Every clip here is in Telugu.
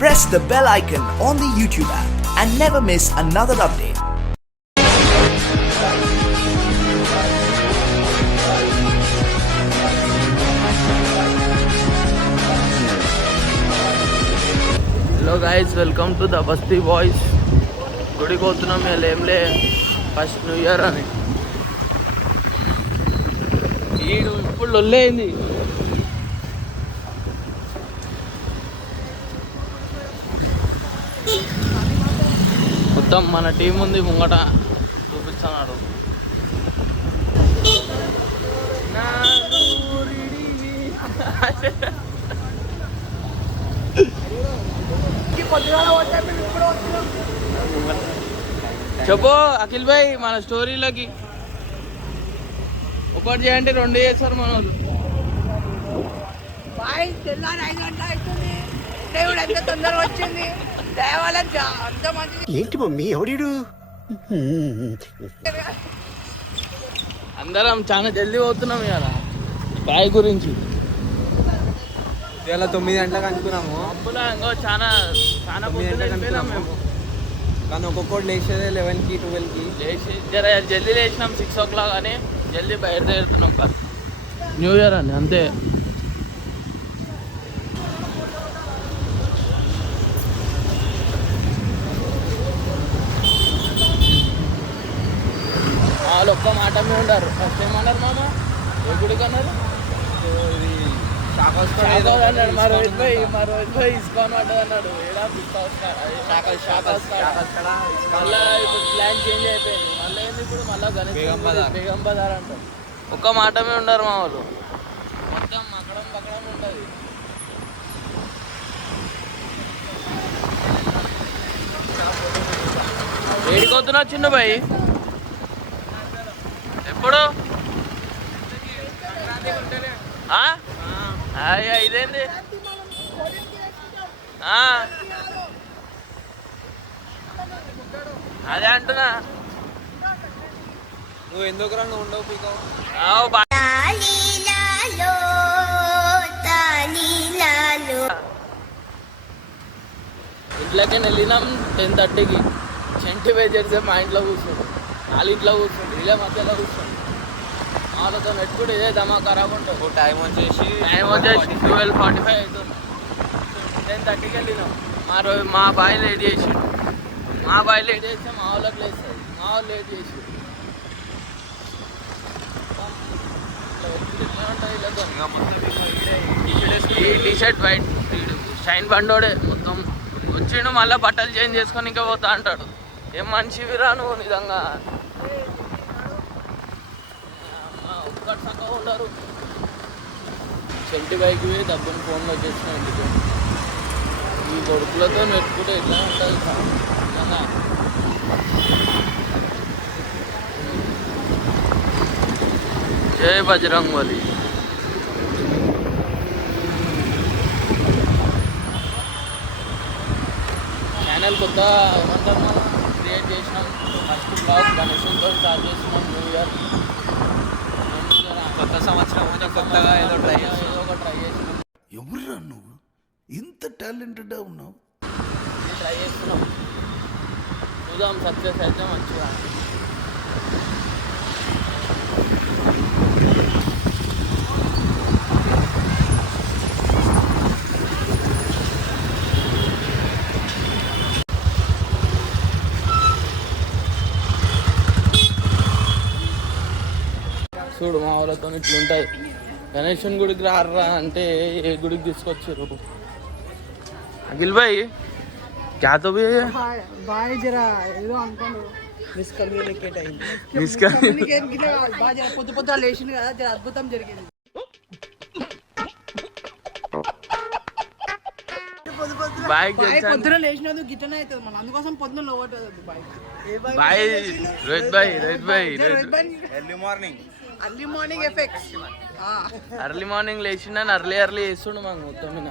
Press the bell icon on the YouTube app and never miss another update. Hello guys, welcome to the Basti Boys. గుడికి పోతున్నాం ఏంలే ఫస్ట్ న్యూ ఇయర్ అని. ఈడు ఇప్పుడు లొల్లేంది. మొత్తం మన టీం ఉంది ముంగట చూపిస్తున్నాడు. చెప్పు అఖిల్ భాయ్, మన స్టోరీలోకి ఒకటి చేయండి, 2 చేస్తారు మన వాళ్ళు. ఏంటి మమ్మీ ఎవడీడు? అందరం చాలా జల్దీ పోతున్నాం ఇవాళ బాయ్ గురించి. ఇవాళ 9 గంటలకు అనుకున్నాము. అప్పులా ఇంకో చాలా చాలా మేము కానీ ఒక్కొక్కటి లేచేదే 11కి 12కి లేచి జల్దీ లేచినాం. 6 o'clock అని జల్దీ బయలుదేరుతున్నాం. న్యూ ఇయర్ అని అంతే. వాళ్ళు ఒక్క మాట మీద ఉండారు. ఫస్ట్ ఏమన్నారు మామ? ఏ గుడికి అన్నారు? అన్నాడు. మా రోహిత్ భాయ్ ఇస్కాన్ పడ్డది అన్నాడు. ఏడా మళ్ళా ఇప్పుడు ప్లాన్ చేంజ్ అయిపోయింది. మళ్ళీ ఏంది ఇప్పుడు మళ్ళీ గణేష్ బేగం బజార్ అంటారు. ఒక్క మాట మీద ఉండరు మా వాళ్ళు. మొత్తం అక్కడ పక్కన ఉంటుంది. ఏడికొస్తున్నా చిన్న భాయ్? ఎప్పుడు? ఇదేంది? అదే అంటున్నా. నువ్వు ఎందుకు రా, నువ్వు ఉండవు పీకవు. ఇంట్లోకి వెళ్ళినాం 10:30కి. చెంటి వేసేసి మా ఇంట్లో కూర్చోండి, వాళ్ళ ఇంట్లో కూర్చోండి, ఇలా మధ్యలో కూర్చోండి. వాళ్ళతో నెట్టుకుంటే ఇదే దమా ఖరాబ్ ఉంటుంది. టైం వచ్చేసి 12:45 అవుతుంది. 10:30కి వెళ్ళినాం. మా బాయ్ లేట్ చేసి మా వాళ్ళకి లేస్తుంది. మా వాళ్ళు లేట్ చేసి ఈ టీషర్ట్ వైట్ షైన్ బండోడే మొత్తం వచ్చిండు. మళ్ళీ బట్టలు చేంజ్ చేసుకొని ఇంకా పోతా అంటాడు. ఏం మనిషివిరా నువ్వు నిజంగా. ఒక్కటి సంగం ఉన్నారు. చెంటి బైక్ పోయి డబ్బుని ఫోన్లో వచ్చేసిన ఇంటికి. ఈ కొడుకులతో నెట్టుకుంటే ఎట్లా ఉంటుంది నిజంగా. జై బజరంగ్ బలి. ఛానల్ కొత్త ఏమంటారు క్రియేట్ చేసినాం. ఫస్ట్ బ్లాగ్ గణేశంతో స్టార్ట్ చేసినాం. న్యూ ఇయర్ కొత్త సంవత్సరం కొత్తగా ఏదో ట్రై చేసినాం. ఎవరురా నువ్వు? ఇంత టాలెంటెడ్ ఉన్నావు. ట్రై చేస్తున్నాం. చూద్దాం, సక్సెస్ అయితే మంచిగా. చూడు మా వాళ్ళతో ఇట్లుంటాయి. గణేశన్ గుడికి రారా అంటే ఏ గుడికి తీసుకొచ్చారు? అఖిల్ భాయ్ క్యాతో బాయ్ జరా ఏదో అనుకోండి. మిస్కమ్యూనికేట్ అయింది. పొద్దు పొద్దు లేచింది కదా, జర అద్భుతం జరిగింది. పొద్దున లేచినందుకు గిట్టనే అవుతుంది మన. అందుకోసం పొద్దున లోవట్లేదు బాయ్. Rohit bhai early morning effects. Early morning లేచిండ అర్లీ వేస్తుండు మాకు మొత్తం మీద.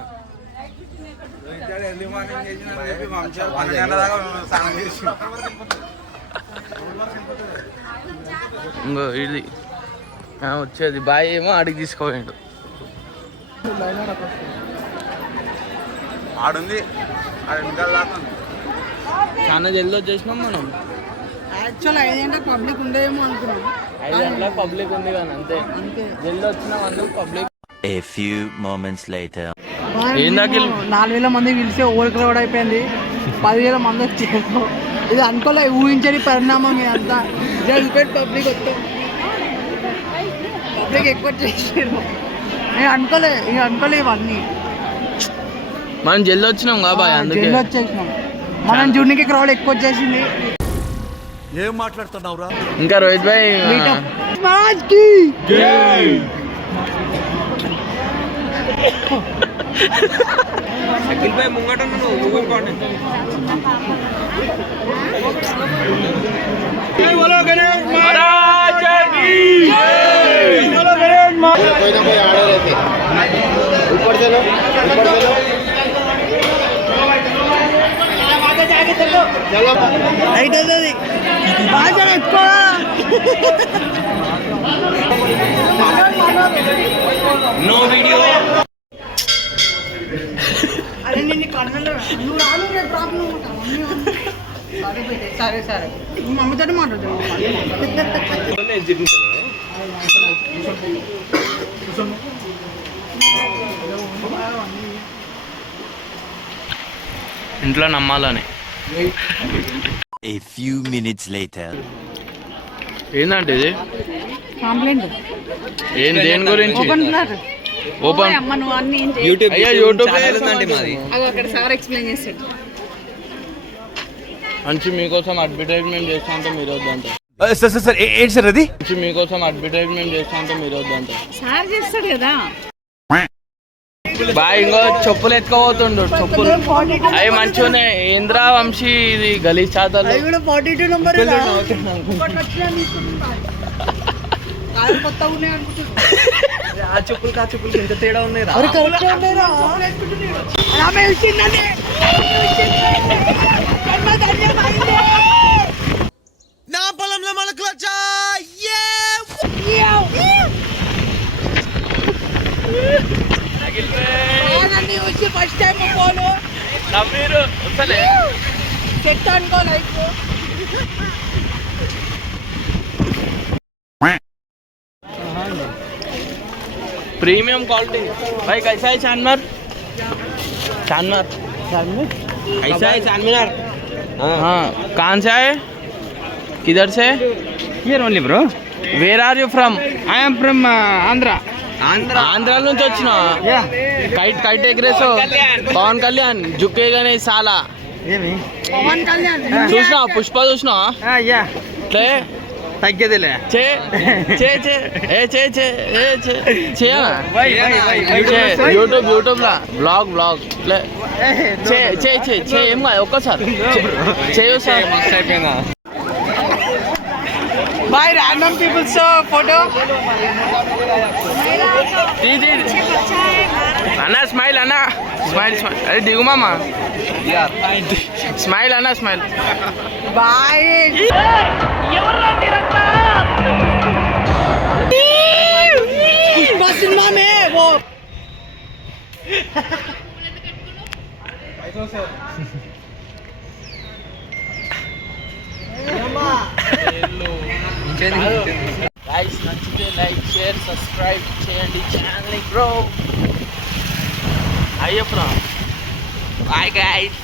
ఇంకో ఇది వచ్చేది బాయ్ ఏమో అడిగి తీసుకోపోయాడు. ఆడుంది ఆడ వెనకాల దాకా ఉంది. చాలా జల్ది వచ్చేసినాం మనం. యాక్చువల్ 5 గంటలకు పబ్లిక్ ఉండేమో అనుకున్నాం. 5 గంటలకు పబ్లిక్ ఉంది కానీ అంతే జల్ది వచ్చినాం అందుకు public. A few moments later. ఏందాకి 4,000 మంది పిలిస్తే ఓవర్ క్రౌడ్ అయిపోయింది. 10,000 మంది వచ్చారు. ఇది అనుకోలే, ఊహించని పరిణామం ఇదంతా. జల్పేట్ పబ్లిక్ వస్తాం, పబ్లిక్ ఎక్కువ చేసారు. నేను అనుకోలే ఇవన్నీ. మనం జల్ది వచ్చినాం కాబా అందుకే జల్ది వచ్చేసినాం. మనం జూనికి క్రౌడ్ ఎక్కువ వచ్చేసింది. ఏం మాట్లాడుతున్నావురా? ఇంకా రోహిత్ భాయ్ అఖిల్ భాయ్ ముంగట నువ్వు ఇంపార్టెంట్. అవుతుంది బాగా ఎక్కువ. No video. అరే నేను కన్నులు నువ్వు రాను, రేపు ప్రాబ్లం సరే సరే మా మమ్మీతో మాట్లాడుతున్నాను. ఇంట్లో నమ్మాలని. A few minutes later. ఏంటంటే ఇది కంప్లైంట్ ఏం దేని గురించి? ఓపెన్ అమ్మ నువ్వు అన్ని ఏం చేయి. యూట్యూబ్ అయ్యా యూట్యూబ్ ఉందండి మాది. అక్కడ సార్ ఎక్స్ప్లెయిన్ చేస్తాడు. మంచి మీకోసం అడ్వర్టైజ్మెంట్ చేస్తా అంటే మీరు వద్దంట. సార్ ఏంటి సార్ అది? మంచి మీకోసం అడ్వర్టైజ్మెంట్ చేస్తా అంటే మీరు వద్దంట. సార్ చేస్తాడు కదా. బాయ్ ఇంకో చెప్పులు ఎత్తుకోబోతుండు. చెప్పులు అవి మంచిగానే. ఇంద్రా వంశీ ఇది గలీజ్ చాతలు. అవి కూడా 42 నెంబర్ కొత్త ఉన్నాయి అనుకుంటున్నా. ఆ చెప్పులు ఎంత తేడా ఉన్నాయి రా. నా పొలంలో మొలకలొచ్చా. ఫస్ట్ టైం ఫోన్ నవ్వీరు అసలే సెట్ అనుకో లైఫ్. प्रीमियम क्वालिटी भाई. कैसा है चांदमार? चांदमार कैसा है चांदमीनार? हाँ कहाँ से आए? किधर से? Here only bro. Where are you from? I am from Andhra. Andhra నుంచి వచ్చిన. కైట్ ఎగరేసో పవన్ కళ్యాణ్ జుక్కేగానే సాలా. ఏమి పవన్ కళ్యాణ్ చూసినా పుష్ప చూసినా? యా లే తగ్గేదిలే. చే చే చే ఏ చే చే ఏ చే చేయనా? యూట్యూబ్ లా బ్లాగ్ లే చే చే చే చే ఏం కాదు ఒక్కసారి చేయు సార్. మస్తు అయిపోయిందా? బాయ్ ర్యాండమ్ పీపుల్స్ ఫోటో అన్నా స్మైల్ అన్నా స్మైల్ అదే దిగు మామా. స్మైల్ అన్నా స్మైల్. బాయ్ సినిమా మే वो గైస్ నచ్చితే లైక్ షేర్ సబ్స్క్రైబ్ చేయండి channel bro. Ayyappa bye guys.